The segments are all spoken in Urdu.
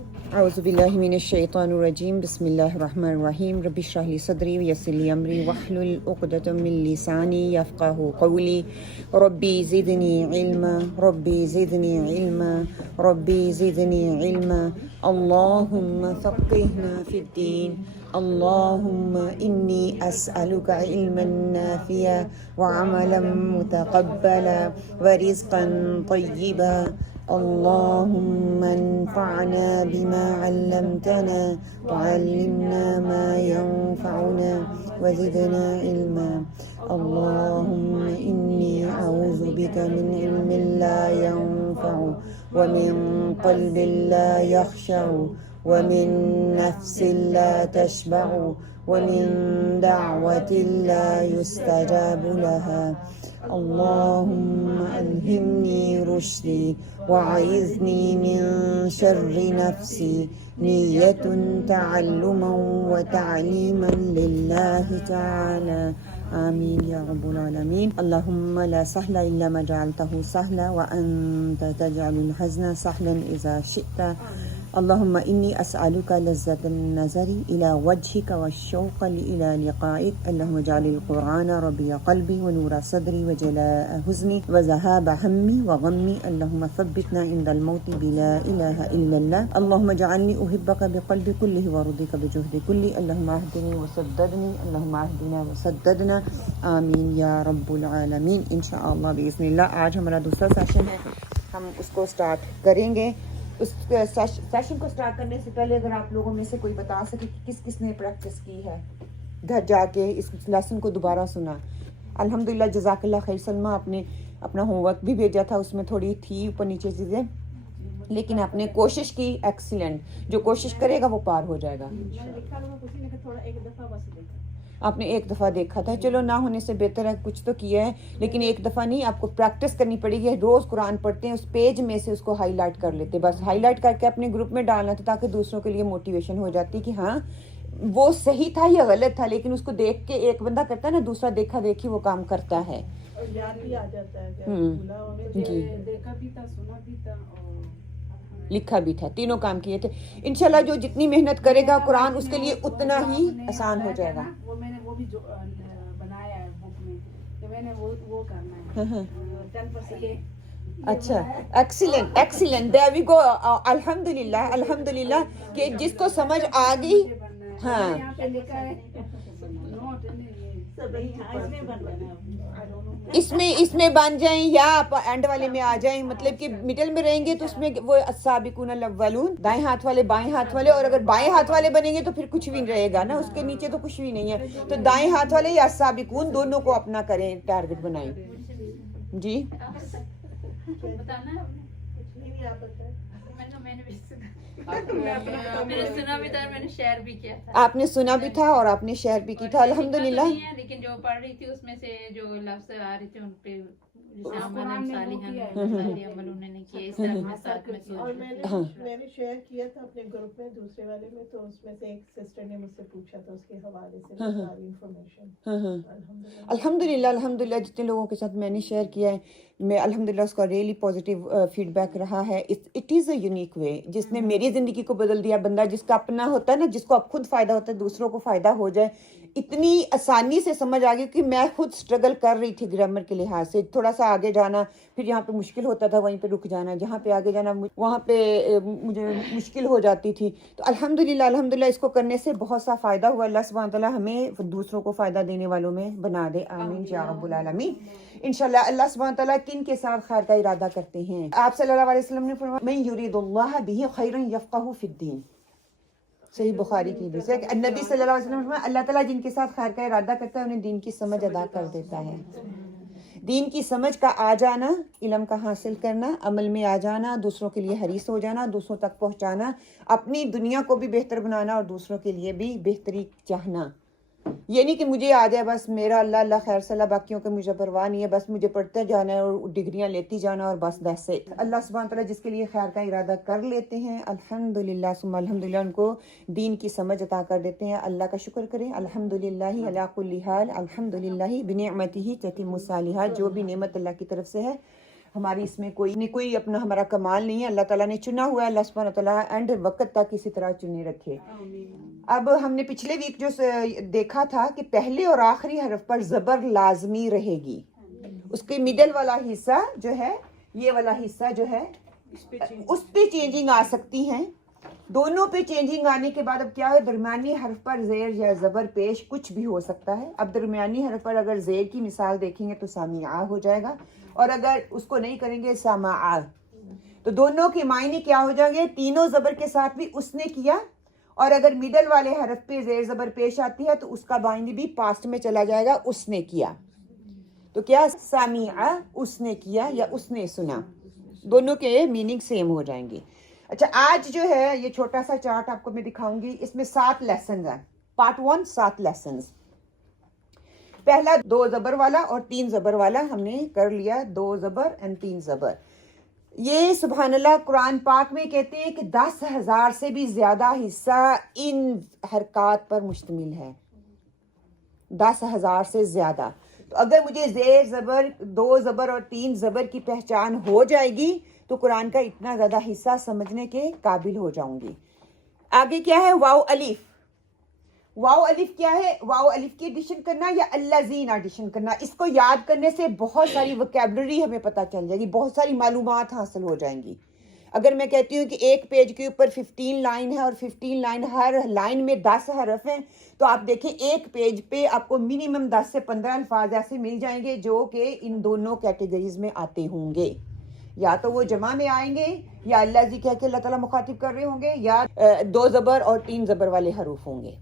اعوذ باللہ من الشیطان الرجیم بسم اللہ الرحمن الرحیم رب اشرح لی صدری ویسر لی امری واحلل عقدۃ من لسانی یفقہوا قولی ربی زدنی علما ربی زدنی علما ربی زدنی علما اللہم فقہنا فی الدین اللہم انی اسألک علما نافعا وعملا متقبلا ورزقا طیبا اللهم انفعنا بما علمتنا وعلمنا ما ينفعنا وزدنا علما اللهم إني أعوذ بك من علم لا ينفع ومن قلب لا يخشع ومن نفس لا تشبع ومن دعوة لا يستجاب لها اللهم ألهمني رشدي وأعذني من شر نفسي نية تعلما وتعليما لله تعالى آمين يا رب العالمين اللهم لا سهل إلا ما جعلته سهلا وأنت تجعل الحزن سهلا إذا شئت اللهم إني أسألك لذة النظر إلى وجهك والشوق إلى لقائك اللهم اجعل القرآن ربيع قلبي ونور صدري وجلاء حزني وذهاب همي وغمي اللهم ثبتنا عند الموت بلا إله إلا الله اللهم اجعلني أحبك بقلبي كله ورضيك بجهدي كله اللهم اهدني وسددني اللهم اهدنا وسددنا آمين يا رب العالمين انشاءاللہ بإذن اللہ. آج ہمارا دوسرا سیشن ہے, ہم اس کو سٹارٹ کریں گے. اس سیشن کو سٹارٹ کرنے سے پہلے اگر آپ لوگوں میں سے کوئی بتا سکے کہ کس کس نے پریکٹس کی ہے, گھر جا کے اس لیسن کو دوبارہ سنا. الحمدللہ جزاک اللہ خیر. سلمہ آپ نے اپنا ہوم ورک بھی بھیجا تھا, اس میں تھوڑی تھی اوپر نیچے چیزیں, لیکن آپ نے کوشش کی. ایکسیلنٹ. جو کوشش کرے گا وہ پار ہو جائے گا. آپ نے ایک دفعہ دیکھا تھا, چلو نہ ہونے سے بہتر ہے, کچھ تو کیا ہے, لیکن ایک دفعہ نہیں, آپ کو پریکٹس کرنی پڑے گی. روز قرآن پڑھتے ہیں, اس پیج میں سے اس کو ہائی لائٹ کر لیتے, بس ہائی لائٹ کر کے اپنے گروپ میں ڈالنا تھا تاکہ دوسروں کے لیے موٹیویشن ہو جاتی کہ ہاں وہ صحیح تھا یا غلط تھا, لیکن اس کو دیکھ کے ایک بندہ کرتا ہے نا, دوسرا دیکھا دیکھی وہ کام کرتا ہے. جی لکھا بھی تھا, تینوں کام کیے تھے. انشاءاللہ جو جتنی محنت کرے گا قرآن اس کے لیے اتنا ہی آسان ہو جائے گا. وہ میں نے وہ بھی بنایا ہے بک میں, کہ میں نے وہ کرنا ہے 10%. اچھا, ایکسیلنٹ ایکسیلنٹ, دیر وی گو. الحمدللہ الحمدللہ کہ جس کو سمجھ آ گئی. ہاں اس میں بن جائیں یا آپ اینڈ والے میں آ جائیں, مطلب کہ مڈل میں رہیں گے تو اس میں وہ السابقون الاولون, دائیں ہاتھ والے بائیں ہاتھ والے, اور اگر بائیں ہاتھ والے بنیں گے تو پھر کچھ بھی نہیں رہے گا نا, اس کے نیچے تو کچھ بھی نہیں ہے. تو دائیں ہاتھ والے یا السابقون دونوں کو اپنا کریں, ٹارگٹ بنائیں. جی آپ نے سنا بھی تھا اور آپ نے شیئر بھی کی تھا. الحمدللہ. لیکن جو پڑھ رہی تھی اس میں سے جو لفظ آ رہے تھے ان پہ اور میں نے شیئر کیا تھا اپنے گروپ میں دوسرے والے میں, تو اس میں سے ایک سسٹر نے مجھ سے پوچھا تھا اس کے حوالے سے ساری انفارمیشن. الحمدللہ الحمدللہ جتنے لوگوں کے ساتھ میں نے شیئر کیا ہے, میں الحمدللہ اس کا ریئلی پازیٹیو فیڈ بیک رہا ہے. It is a unique way جس نے میری زندگی کو بدل دیا. بندہ جس کا اپنا ہوتا ہے نا, جس کو اب خود فائدہ ہوتا ہے, دوسروں کو فائدہ ہو جائے, اتنی آسانی سے سمجھ آ گئی کہ میں خود اسٹرگل کر رہی تھی گرامر کے لحاظ سے. تھوڑا سا آگے جانا, پھر جہاں پہ مشکل ہوتا تھا وہیں پہ رک جانا, جہاں پہ آگے جانا وہاں پہ مجھے مشکل ہو جاتی تھی. تو الحمدللہ الحمدللہ اس کو کرنے سے بہت سا فائدہ ہوا. اللہ سبحانہ وتعالیٰ ہمیں دوسروں کو فائدہ دینے والوں میں بنا دے. آمین یا رب العالمین. انشاءاللہ اللہ سبحانہ وتعالیٰ کن کے ساتھ خیر کا ارادہ کرتے ہیں. آپ صلی اللہ علیہ وسلم نے فرمایا من یرید اللہ بہ خیرا یفقہہ فی الدین. صحیح بخاری کی حدیث ہے کہ نبی صلی اللہ علیہ وسلم نے فرمایا اللہ تعالیٰ جن کے ساتھ خیر کا ارادہ کرتا ہے انہیں دین کی سمجھ عطا کر دیتا ہے. دین کی سمجھ کا آ جانا, علم کا حاصل کرنا, عمل میں آ جانا, دوسروں کے لیے حریص ہو جانا, دوسروں تک پہنچانا, اپنی دنیا کو بھی بہتر بنانا اور دوسروں کے لیے بھی بہتری چاہنا. یہ نہیں کہ مجھے آ جائے بس, میرا اللہ اللہ خیر صلاح, باقیوں کا مجھے پرواہ نہیں ہے, بس مجھے پڑھتے جانا ہے اور ڈگریاں لیتی جانا اور بس دیٹس اٹ. اللہ سبحانہ تعالیٰ جس کے لیے خیر کا ارادہ کر لیتے ہیں الحمدللہ ثم الحمدللہ ان کو دین کی سمجھ عطا کر دیتے ہیں. اللہ کا شکر کریں. الحمدللہ علی کل حال, الحمدللہ بنعمتہ تتم الصالحات. جو بھی نعمت اللہ کی طرف سے ہے ہماری اس میں کوئی اپنا ہمارا کمال نہیں ہے، اللہ تعالیٰ نے چنا ہوا ہے، اللہ سبحانہ تعالیٰ اینڈ وقت تک اسی طرح چنے رکھے۔ اب ہم نے پچھلے ویک جو دیکھا تھا کہ پہلے اور آخری حرف پر زبر لازمی رہے گی، اس کے مڈل والا حصہ جو ہے، یہ والا حصہ جو ہے اس پہ چینجنگ آ سکتی ہیں، دونوں پہ چینجنگ آنے کے بعد اب کیا ہے، درمیانی حرف پر زیر یا زبر پیش کچھ بھی ہو سکتا ہے۔ اب درمیانی حرف پر اگر زیر کی مثال دیکھیں گے تو سامعہ ہو جائے گا، اور اگر اس کو نہیں کریں گے سامعہ، تو دونوں کے معنی کیا ہو جائیں گے، تینوں زبر کے ساتھ بھی اس نے کیا، اور اگر مڈل والے حرف پہ زیر زبر پیش آتی ہے تو اس کا معنی بھی پاسٹ میں چلا جائے گا، اس نے کیا۔ تو کیا سامعہ اس نے کیا یا اس نے سنا، دونوں کے میننگ سیم ہو جائیں گے۔ اچھا آج جو ہے یہ چھوٹا سا چارٹ آپ کو میں دکھاؤں گی، اس میں 7 لیسنز ہیں، پارٹ 1 7 لیسنز۔ پہلا 2 زبر والا اور 3 زبر والا ہم نے کر لیا، 2 زبر اور 3 زبر۔ یہ سبحان اللہ قرآن پاک میں کہتے ہیں کہ 10,000 سے بھی زیادہ حصہ ان حرکات پر مشتمل ہے، 10,000 سے زیادہ۔ تو اگر مجھے زیر زبر 2 زبر اور 3 زبر کی پہچان ہو جائے گی تو قرآن کا اتنا زیادہ حصہ سمجھنے کے قابل ہو جاؤں گی۔ آگے کیا ہے، واو الف۔ واو الف کیا ہے، واو الف کی ایڈیشن کرنا یا الذین ایڈیشن کرنا، اس کو یاد کرنے سے بہت ساری وکیبلری ہمیں پتہ چل جائے گی، بہت ساری معلومات حاصل ہو جائیں گی۔ اگر میں کہتی ہوں کہ ایک پیج کے اوپر 15 لائن ہے اور 15 لائن، ہر لائن میں 10 حرف ہیں، تو آپ دیکھیں ایک پیج پہ آپ کو منیمم 10 سے 15 الفاظ ایسے مل جائیں گے جو کہ ان دونوں کیٹیگریز میں آتے ہوں گے، یا تو وہ جمع میں آئیں گے یا اللہ جی کہہ کے اللہ تعالیٰ مخاطب کر رہے ہوں گے، یا 2 زبر اور 3 زبر والے حروف ہوں گے۔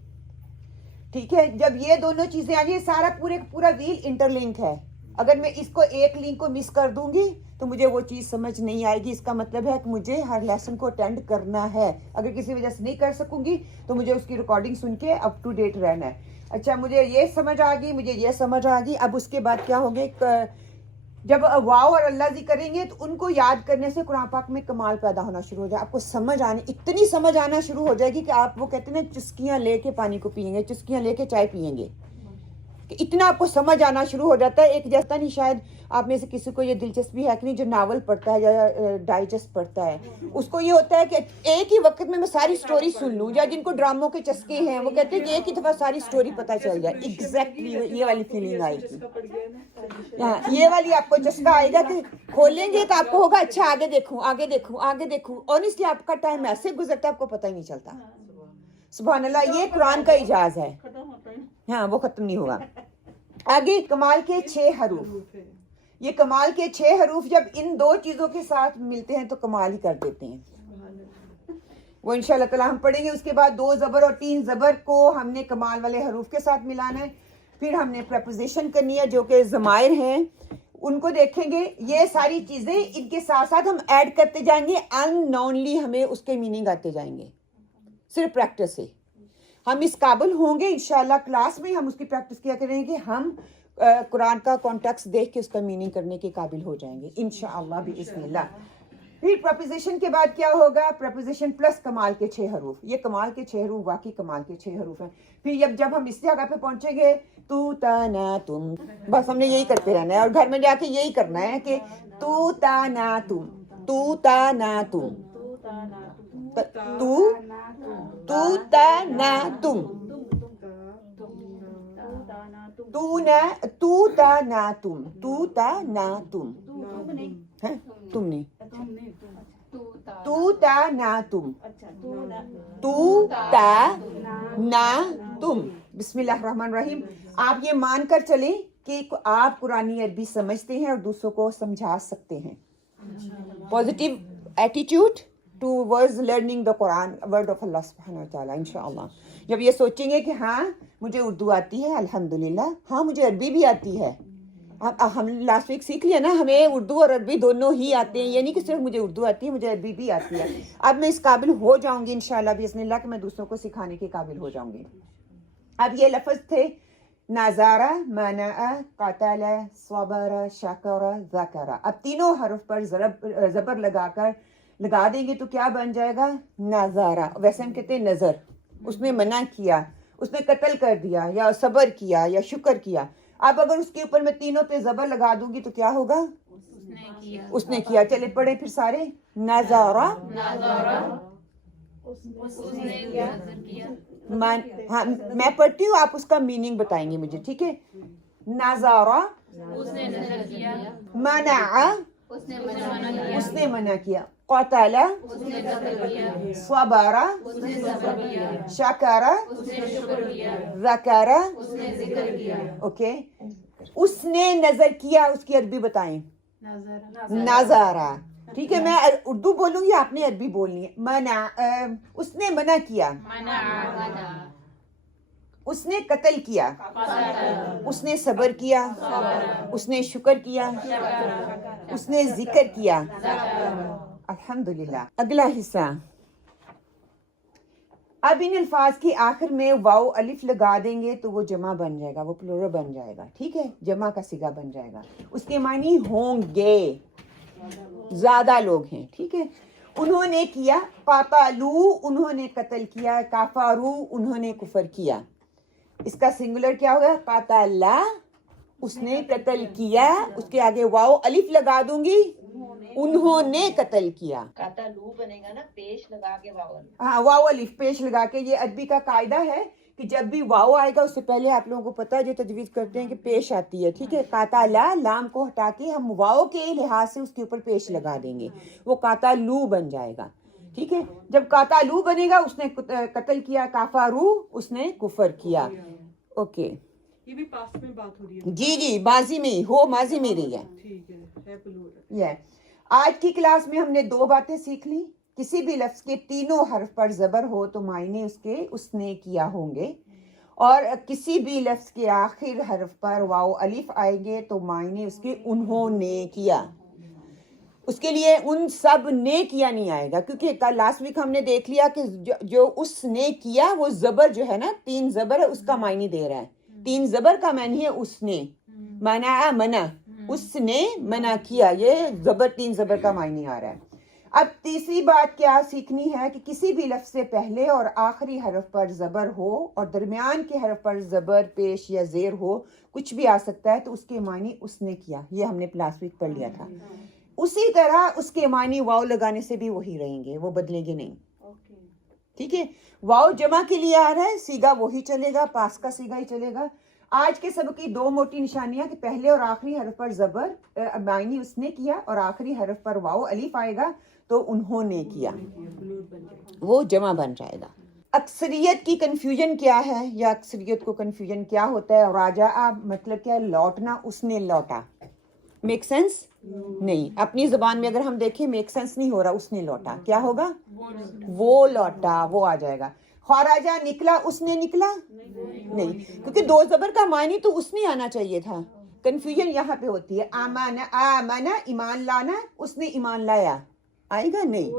ٹھیک ہے، جب یہ دونوں چیزیں آ جائیں، سارا پورا ویل انٹر لنک ہے، اگر میں اس کو ایک لنک کو مس کر دوں گی تو مجھے وہ چیز سمجھ نہیں آئے گی۔ اس کا مطلب ہے کہ مجھے ہر لیسن کو اٹینڈ کرنا ہے، اگر کسی وجہ سے نہیں کر سکوں گی تو مجھے اس کی ریکارڈنگ سن کے اپ ٹو ڈیٹ رہنا ہے۔ اچھا مجھے یہ سمجھ آ گئی، مجھے یہ سمجھ آ گئی، اب اس کے بعد کیا ہوگے، جب واو اور اللہ جی کریں گے تو ان کو یاد کرنے سے قرآن پاک میں کمال پیدا ہونا شروع ہو جائے، آپ کو سمجھ آنے، اتنی سمجھ آنا شروع ہو جائے گی کہ آپ وہ کہتے ہیں نا چسکیاں لے کے پانی کو پئیں گے، چسکیاں لے کے چائے پئیں گے، کہ اتنا آپ کو سمجھ آنا شروع ہو جاتا ہے۔ ایک جیسا نہیں، شاید آپ میں سے کسی کو یہ دلچسپی ہے کہ نہیں جو ناول پڑھتا ہے یا ڈائجسٹ پڑھتا ہے، اس کو یہ ہوتا ہے کہ ایک ہی وقت میں ساری سٹوری سن لوں، یا جن کو ڈراموں کے چسکے ہیں وہ کہتے ہیں کہ ایک ہی دفعہ ساری سٹوری پتہ چل جائے۔ ایگزیکٹلی یہ والی فیلنگ آئے گی، ہاں یہ والی آپ کو چسکا آئے گا کہ کھولیں گے تو آپ کو ہوگا اچھا آگے دیکھوں آگے دیکھوں آگے دیکھوں، آنیسٹلی آپ کا ٹائم ایسے گزرتا ہے آپ کو پتہ ہی نہیں چلتا۔ سبحان اللہ، یہ قرآن کا اعجاز ہے، ہاں وہ ختم نہیں ہوگا۔ آگے کمال کے 6 حروف، یہ کمال کے 6 حروف جب ان 2 چیزوں کے ساتھ ملتے ہیں تو کمال ہی کر دیتے ہیں، وہ انشاءاللہ تعالیٰ ہم پڑھیں گے۔ اس کے بعد 2 زبر اور 3 زبر کو ہم نے کمال والے حروف کے ساتھ ملانا ہے، پھر ہم نے پریپوزیشن کرنی ہے جو کہ ضمائر ہیں، ان کو دیکھیں گے۔ یہ ساری چیزیں ان کے ساتھ ساتھ ہم ایڈ کرتے جائیں گے، ان نونلی ہمیں اس کے میننگ آتے جائیں گے، صرف پریکٹس سے ہم اس قابل ہوں گے۔ انشاءاللہ کلاس میں ہم اس کی پریکٹس کیا کریں گے، ہم قرآن کا کانٹیکسٹ دیکھ کے اس کا میننگ کرنے کے قابل ہو جائیں گے انشاءاللہ بإذن اللہ۔ پھر پریپوزیشن کے بعد کیا ہوگا، پریپوزیشن پلس کمال کے 6 حروف، یہ کمال کے 6 حروف واقعی کمال کے 6 حروف ہیں۔ پھر جب ہم اس جگہ پہ پہنچیں گے تو تا نا تم، بس ہم نے یہی کرتے رہنا ہے اور گھر میں جا کے یہی کرنا ہے کہ تو تا نا تم، تو تا نا تم، تو تا نا تم، تو تا نا تم، تو تا نا تم، تم نہیں، تو تا نا تم، تو تا نا تم۔ بسم اللہ الرحمن الرحیم۔ آپ یہ مان کر چلیں کہ آپ قرآنی عربی سمجھتے ہیں اور دوسروں کو سمجھا سکتے ہیں۔ Positive attitude towards learning the Quran, word of Allah سبحانہ وتعالیٰ انشاءاللہ۔ جب یہ سوچیں گے کہ ہاں مجھے اردو آتی ہے الحمدللہ، ہاں مجھے عربی بھی آتی ہے، ہم لاسٹ ویک سیکھ لیا نا، ہمیں اردو اور عربی دونوں ہی آتے ہیں، یہ نہیں کہ صرف مجھے اردو آتی ہے مجھے عربی بھی آتی ہے۔ اب میں اس قابل ہو جاؤں گی انشاءاللہ بإذن اللہ کہ میں دوسروں کو سکھانے کے قابل ہو جاؤں گی۔ اب یہ لفظ تھے نظارہ، منع، قتل، صبر، شکر، ذکر۔ اب تینوں حرف پر زبر لگا دیں گے تو کیا بن جائے گا، نظارہ۔ ویسے ہم کہتے ہیں نظر، اس نے منع کیا، اس نے قتل کر دیا یا صبر کیا یا شکر کیا۔ اب اگر اس کے اوپر میں تینوں پہ زبر لگا دوں گی تو کیا ہوگا، اس نے کیا چلے پڑھے پھر سارے. نظارہ اس نے نظر کیا ہاں میں پڑھتی ہوں, آپ اس کا میننگ بتائیں گے مجھے, ٹھیک ہے. نظارہ اس نے نظر کیا منع اس نے منع کیا اس نے منع کیا. قتل اس نے قتل کیا صبر اس نے صبر کیا شکر اس نے شکر کیا ذکر. اس نے ذکر کیا. اوکے, اس نے نظر کیا, اس کی عربی بتائیں. نظر نظارہ, ٹھیک ہے. میں اردو بولوں گی, آپ نے عربی بولنی ہے. منع اس نے منع کیا, منع اس نے قتل کیا, قتل اس نے صبر کیا, اس نے شکر کیا, اس نے ذکر کیا. الحمدللہ. اگلا حصہ. اب ان الفاظ کی آخر میں واو الف لگا دیں گے تو وہ جمع بن جائے گا, وہ پلورل بن جائے گا, ٹھیک ہے. جمع کا صیغہ بن جائے گا. اس کے معنی ہوں گے, زیادہ لوگ ہیں, ٹھیک ہے. انہوں نے کیا, قاتلو انہوں نے قتل کیا, کافرو انہوں نے کفر کیا. اس کا سنگولر کیا ہوگا؟ قاتلا اس نے قتل کیا, اس کے آگے واو الف لگا دوں گی, انہوں نے قتل کیا. قاتلو بنے گا نا پیش لگا کے واو. ہاں واو الف پیش لگا کے. یہ عربی کا قاعدہ ہے کہ جب بھی واو آئے گا اس سے پہلے آپ لوگوں کو پتہ ہے جو تجویز کرتے ہیں کہ پیش آتی ہے, ٹھیک ہے. قاتلا لام کو ہٹا کے ہم واو کے لحاظ سے اس کے اوپر پیش لگا دیں گے, وہ قاتلو بن جائے گا, ٹھیک ہے. جب قاتلو بنے گا اس نے قتل کیا, کافرو اس نے کفر کیا. اوکے, یہ بھی پاسٹ میں بات ہو رہی ہے. جی جی ماضی میں ہو, ماضی میں رہی ہے. ٹھیک ہے پلورل. یہ آج کی کلاس میں ہم نے 2 باتیں سیکھ لی. کسی بھی لفظ کے تینوں حرف پر زبر ہو تو معنی اس کے اس نے کیا ہوں گے, اور کسی بھی لفظ کے آخر حرف پر واو الف آئیں گے تو معنی اس کے انہوں نے کیا. اس کے لیے ان سب نے کیا نہیں آئے گا, کیونکہ کل لاسٹ ویک ہم نے دیکھ لیا کہ جو اس نے کیا وہ زبر جو ہے نا, 3 زبر ہے, اس کا معنی دے رہا ہے. 3 زبر کا معنی ہے اس نے. منع منع, اس نے منع کیا, یہ زبر 3 زبر کا معنی آ رہا ہے. اب تیسری بات کیا سیکھنی ہے کہ کسی بھی لفظ سے پہلے اور آخری حرف پر زبر ہو اور درمیان کے حرف پر زبر پیش یا زیر ہو, کچھ بھی آ سکتا ہے, تو اس کے معنی اس نے کیا. یہ ہم نے لاسٹ ویک پڑھ لیا تھا. اسی طرح اس کے معنی واو لگانے سے بھی وہی رہیں گے, وہ بدلیں گے نہیں, ٹھیک ہے. واو جمع کے لیے آ رہا ہے, صیغہ وہی چلے گا, پاس کا صیغہ ہی چلے گا. آج کے سبق کی 2 موٹی نشانیاں کہ پہلے اور آخری حرف پر زبر معنی اس نے کیا, اور آخری حرف پر واو الف آئے گا تو انہوں نے کیا, وہ جمع بن جائے گا. اکثریت کی کنفیوژن کیا ہے, یا اکثریت کو کنفیوژن کیا ہوتا ہے؟ راجع مطلب کیا ہے؟ لوٹنا. اس نے لوٹا. میک سینس نہیں. اپنی زبان میں اگر ہم دیکھیں میک سینس نہیں ہو رہا. اس نے لوٹا کیا ہوگا؟ وہ لوٹا, وہ آ جائے گا. خراجہ نکلا, اس نے نکلا نہیں, کیونکہ 2 زبر کا معنی تو اس نے آنا چاہیے تھا. کنفیوژن یہاں پہ ہوتی ہے. آمنا ایمان لانا, اس نے ایمان لایا, آئے گا نہیں.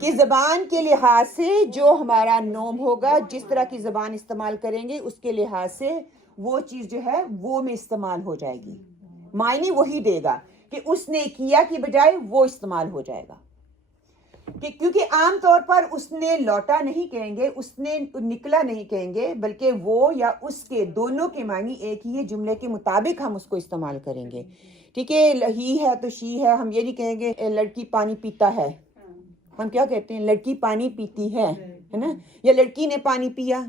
کہ زبان کے لحاظ سے جو ہمارا نوم ہوگا, جس طرح کی زبان استعمال کریں گے اس کے لحاظ سے وہ چیز جو ہے وہ میں استعمال ہو جائے گی. معنی وہی دے گا کہ اس نے کیا کی بجائے وہ استعمال ہو جائے گا. کہ کیونکہ عام طور پر اس نے لوٹا نہیں کہیں گے, اس نے نکلا نہیں کہیں گے, بلکہ وہ یا اس کے دونوں کے معنی ایک ہی ہے. جملے کے مطابق ہم اس کو استعمال کریں گے, ٹھیک ہے. ہی ہے تو شی ہے. ہم یہ نہیں کہیں گے لڑکی پانی پیتا ہے, ہم کیا کہتے ہیں؟ لڑکی پانی پیتی ہے نا, یا لڑکی نے پانی پیا.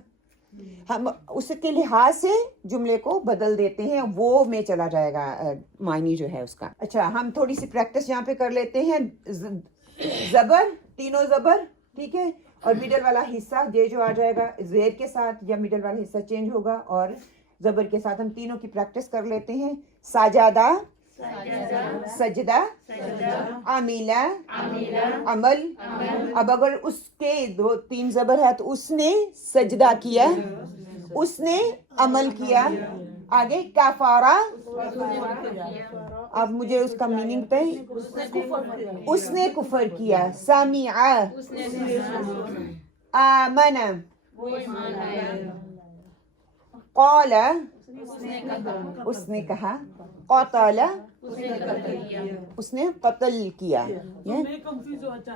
ہم اس کے لحاظ سے جملے کو بدل دیتے ہیں, وہ میں چلا جائے گا معنی جو ہے اس کا. اچھا, ہم تھوڑی سی پریکٹس یہاں پہ کر لیتے ہیں. زبر, تینوں زبر, ٹھیک ہے, اور مڈل والا حصہ یہ جو آ جائے گا زیر کے ساتھ, یا مڈل والا حصہ چینج ہوگا اور زبر کے ساتھ. ہم تینوں کی پریکٹس کر لیتے ہیں. ساجادہ, سجدہ, عاملہ, عمل. اب اگر اس کے 2-3 زبر ہے تو اس نے سجدہ کیا, اس نے عمل کیا. آگے کفارہ, اب مجھے اس کا میننگ بتائیں. اس نے کفر کیا. سمع, آمن, قال اس نے کہا. قتل اس نے قتل کیا. میں کنفیوز ہو. اچھا,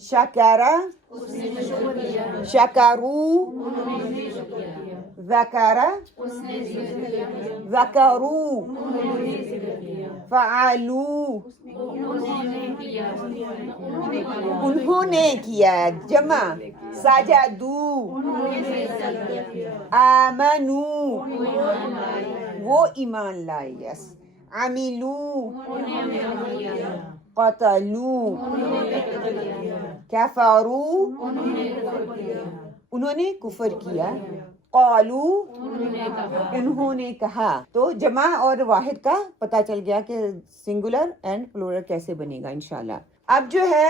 شکرا شکرو ذکرا ذکرو فعلو انہوں نے کیا جمع سجدو آمنو وہ ایمان لائے یس عملو قتلو کفرو انہوں نے کفر کیا قالو انہوں نے کہا. تو جمع اور واحد کا پتہ چل گیا کہ سنگولر اینڈ پلورل کیسے بنے گا انشاءاللہ. اب جو ہے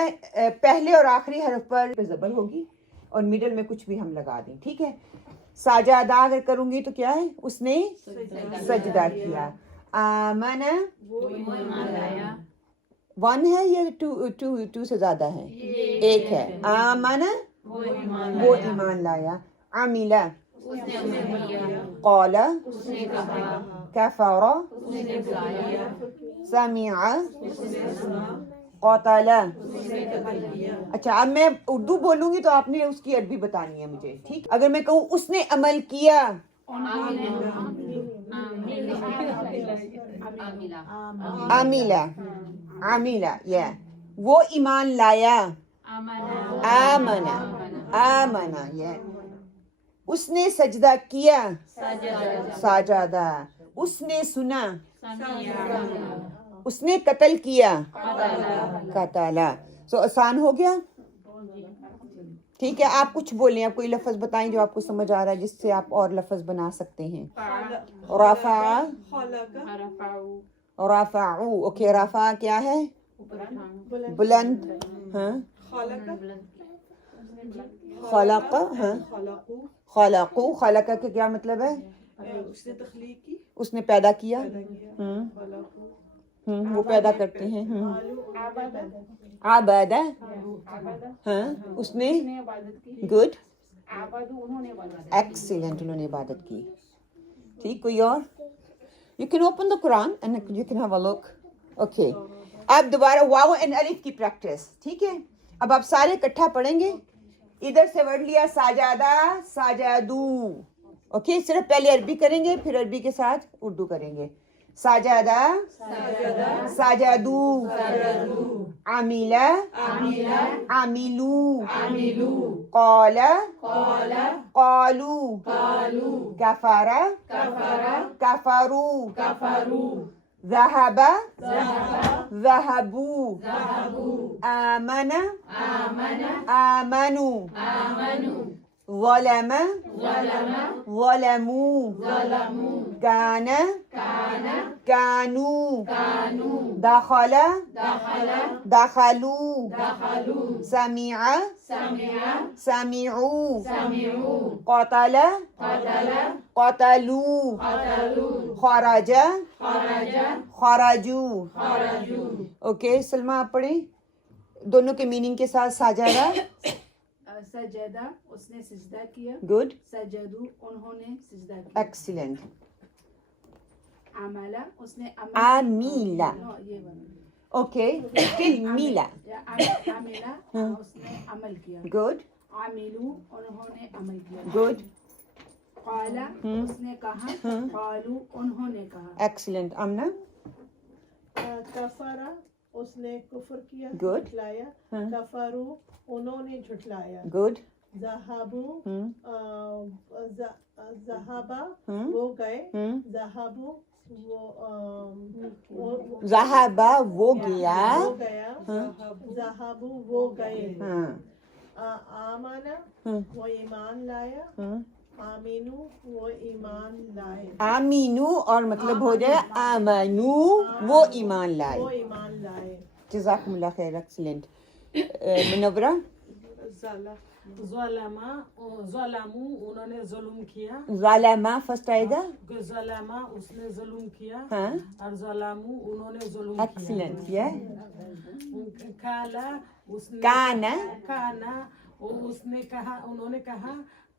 پہلے اور آخری حرف پر زبر ہوگی اور میڈل میں کچھ بھی ہم لگا دیں. ٹھیک ہے. ساجدہ اگر کروں گی تو کیا ہے؟ اس نے سجدہ کیا. آمن ون ہے یا ٹو سے زیادہ ہے؟ ایک ہے. آمن وہ ایمان لایا. عملہ قال کفر سمع قتل. اچھا اب میں اردو بولوں گی تو آپ نے اس کی عربی بتانی ہے مجھے. ٹھیک. اگر میں کہوں اس نے عمل کیا، عملہ عملہ یا وہ ایمان لایا، آمنا آمنا یا اس نے سجدہ کیا، ساجدہ. اس نے سنا، اس نے قتل کیا، قتلا. سو آسان ہو گیا. ٹھیک ہے. آپ کچھ بولیں، آپ کوئی لفظ بتائیں جو آپ کو سمجھ آ رہا ہے جس سے آپ اور لفظ بنا سکتے ہیں. رفع رفعو. اوکے. رفع کیا ہے؟ بلند. ہاں. خلق. ہاں. خلقو. خلق کا کیا مطلب ہے؟ اس نے تخلیق کی، اس نے پیدا کیا. وہ پیدا کرتے ہیں. عبادہ. ہاں. اس نے گڈ ایکسیلنٹ. انہوں نے عبادت کی. ٹھیک. کوئی اور؟ You can open the Quran and you can have a look. Okay. اب دوبارہ واو اینڈ الف کی پریکٹس. ٹھیک ہے. اب آپ سارے اکٹھا پڑھیں گے. ادھر سے ورڈ لیا ساجدہ ساجدو. اوکے. صرف پہلے عربی کریں گے پھر عربی کے ساتھ اردو کریں گے. ساجدہ ساجدو عملہ عملو قال قالو کفر کفرو ذهب ذهبوا آمن آمنوا ظلم ظلموا كان كانوا دخل دخلوا سمع سمعوا قتل قتلوا خرج خرجوا. اوکے. سلمہ آپ پڑھیں دونوں کے میننگ کے ساتھ. ساجدہ سجدہ اس نے سجدہ کیا. گڈ. سجدو انہوں نے سجدہ کیا. ایکسیلنٹ. عملہ اس نے عملہ. یہ بنا. اوکے. پھر میلا. عملہ اس نے عمل کیا. گڈ. عملو انہوں نے عمل کیا. گڈ. قال اس نے کہا. قالو انہوں نے کہا. ایکسیلنٹ. امنا. کفارا اس نے کفر کیا، Good. جھٹلایا. کفرو انہوں نے جھٹلایا. گڈ. ذہبو ذہابا وہ گئے. ذہبو ذہبا وہ گیا. ذہبو وہ گئے. ہاں. آمنا وہ ایمان لایا. آمینو وہ ایمان لائے. آمینو اور مطلب ہو جائے آمنو وہ ایمان لائے. وہ ایمان لائے. جزاکم اللہ خیر. ایکسیلنٹ. منورہ. ظلمہ ظلمو انہوں نے ظلم کیا. ظالمہ فرسٹ آئے گا. ظلمہ اس نے ظلم کیا. ہاں. اور ظلمو انہوں نے ظلم کیا. ایکسیلنٹ. یہ کالا اس نے کانا کانا اس نے کہا انہوں نے کہا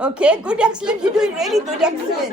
Okay, good, excellent. You're doing really good, excellent.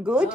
Good.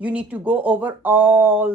You need to go over all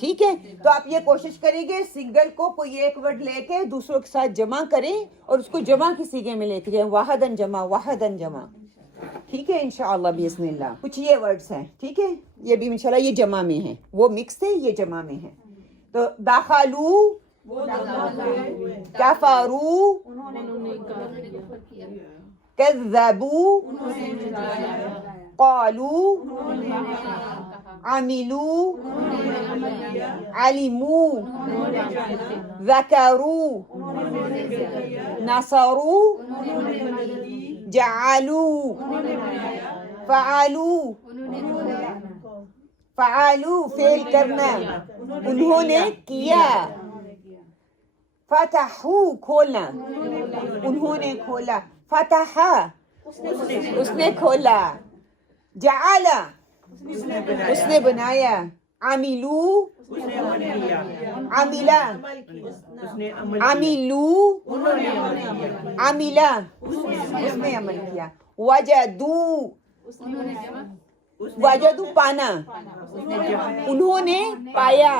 ٹھیک ہے. تو آپ یہ کوشش کریں گے سنگل کو کوئی ایک ورڈ لے کے دوسروں کے ساتھ جمع کریں اور اس کو جمع کی صیغے میں لے کے جائیں. واحدن جمع واحدن جمع. ٹھیک ہے انشاءاللہ باذن اللہ. کچھ یہ ورڈز ہیں ٹھیک ہے, یہ بھی انشاءاللہ یہ جمع میں ہیں, وہ مکس تھے یہ جمع میں ہیں. تو داخلو, کفرو, کذبو, قالو, عملو, علمو, ذکرو, نصرو, جعلو, فعلو. فعلو فعل کرنا, انہوں نے کیا. فتحو کھولنا, انہوں نے کھولا. فتح اس نے کھولا. جعل اس نے بنایا. عملو عملا عملو عملا اس نے عمل کیا. وجدو وجدو پانا, انہوں نے پایا.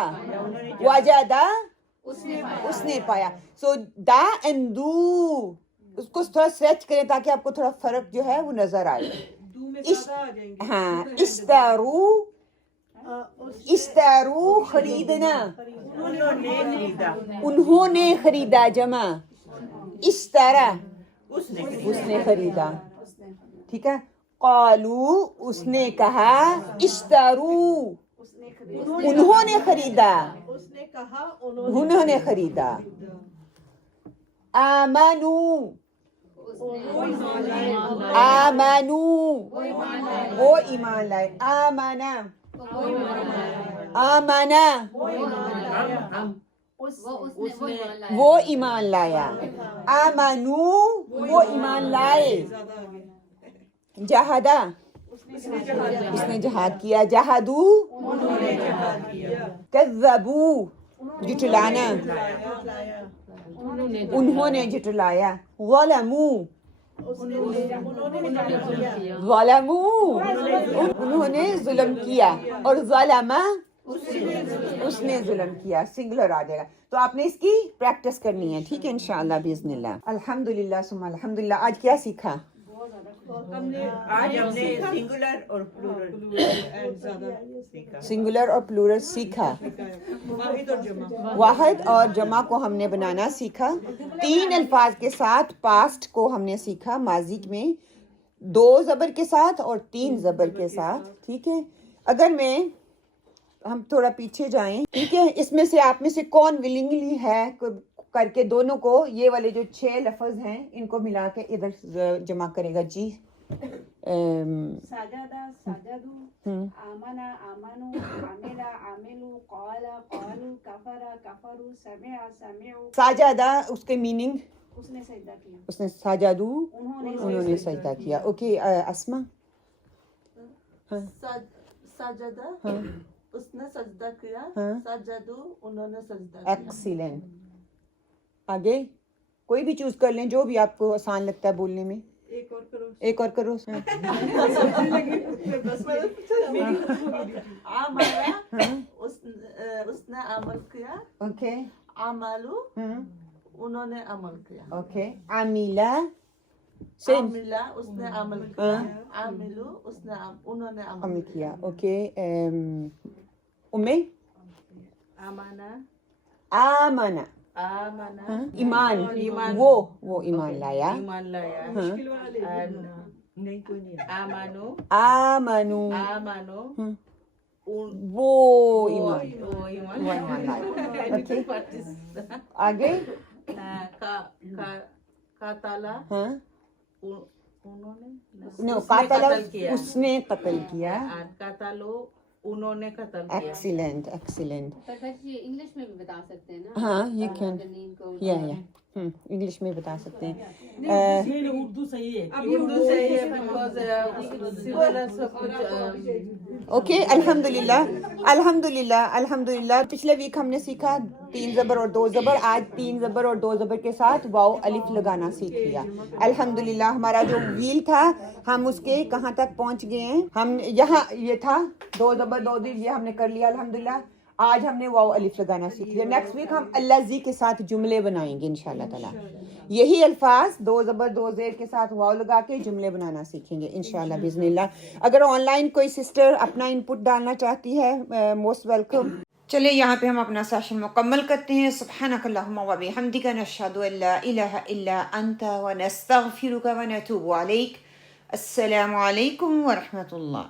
وجدہ اس نے پایا. سو دا اینڈ دو اس کو تھوڑا سرچ کریں تاکہ آپ کو تھوڑا فرق جو ہے وہ نظر آئے. ہاں اشترو اشترو خریدنا, انہوں نے خریدا. جمع اشترا اس نے خریدا. ٹھیک ہے. قالو اس نے کہا. اشترو انہوں نے خریدا, انہوں نے خریدا. آمنو آمنو وہ ایمان لائے. آمنا آمنا وہ ایمان لایا. آمنو وہ ایمان لائے. جہادا اس نے جہاد کیا. جہادو کذبو جھٹلانا, انہوں نے جھٹلایا. ظلمو ظلمو انہوں نے ظلم کیا. اور ظلمہ اس نے ظلم کیا. سنگولر آ جائے گا. تو آپ نے اس کی پریکٹس کرنی ہے ٹھیک ہے انشاءاللہ باذن اللہ. الحمدللہ ثم الحمدللہ. آج کیا سیکھا؟ آج ہم نے سنگولر اور سنگولر اور پلورل سیکھا. واحد اور جمع, واحد اور جمع کو ہم نے بنانا سیکھا. 3 الفاظ کے ساتھ پاسٹ کو ہم نے سیکھا, ماضی میں 2 زبر کے ساتھ اور 3 زبر کے ساتھ. ٹھیک ہے. اگر میں ہم تھوڑا پیچھے جائیں ٹھیک ہے, اس میں سے آپ میں سے کون ولنگلی ہے کر کے دونوں کو یہ والے جو 6 لفظ ہیں ان کو ملا کے ادھر جمع کرے گا. جی سجدہ سجدو, آمنا آمنو, عمل عملو, قال قالو, کفر کفرو, سمع سمعو. ساجدہ اس کے میننگ اس نے سجدہ کیا. اس نے ساجدو انہوں نے سجدہ کیا. اوکے اسما. سجدہ اس نے سجدہ کیا. سجدو انہوں نے سجدہ کیا. ایکسیلنٹ. آگے کوئی بھی چوز کر لیں جو بھی آپ کو آسان لگتا ہے بولنے میں. ایک اور کرو. ایک اور کرو. اس نے عمل کیا. اوکے. عملو انہوں نے عمل کیا. اوکے. عمیلا عملہ اس نے عمل کیا. عملو اس نے انہوں نے عمل کیا. اوکے. امی. آمنا آمنا آمنا ایمان. وہ ایمان لایا. ایمان لایا. نہیں کوئی نہیں. آمنو آمنو آمنو وہ ایمان لایا. اوکے. آگے. قاتلا ہاں انہوں نو قاتل اس نے قتل کیا. قاتلو انہوں نے قتل کیا. Excellent excellent. انگلش میں بھی بتا سکتے ہیں نا. ہاں یو کین. یا انگلش میں بتا سکتے ہیں. اردو صحیح ہے. اب اردو صحیح ہے بیکاز سب کچھ. اوکے. الحمدللہ. پچھلے ویک ہم نے سیکھا 3 زبر اور 2 زبر. آج 3 زبر اور 2 زبر کے ساتھ واو الف لگانا سیکھ لیا. الحمدللہ. ہمارا جو ویل تھا ہم اس کے کہاں تک پہنچ گئے ہیں. ہم یہاں یہ تھا 2 زبر 2 زیر, یہ ہم نے کر لیا الحمدللہ. آج ہم نے واو الف لگانا سیکھ لیا. نیکسٹ ویک ہم اللہ زی کے ساتھ جملے بنائیں گے انشاءاللہ تعالیٰ. یہی الفاظ 2 زبر 2 زیر کے ساتھ واو لگا کے جملے بنانا سیکھیں گے انشاءاللہ باذن اللہ. اگر آن لائن کوئی سسٹر اپنا انپٹ ڈالنا چاہتی ہے موسٹ ویلکم. چلے یہاں پہ ہم اپنا سیشن مکمل کرتے ہیں. سبحانک اللہم و بحمدک نشہد ان لا الہ الا انت ونستغفرک ونتوب الیک. السلام علیکم ورحمۃ اللہ.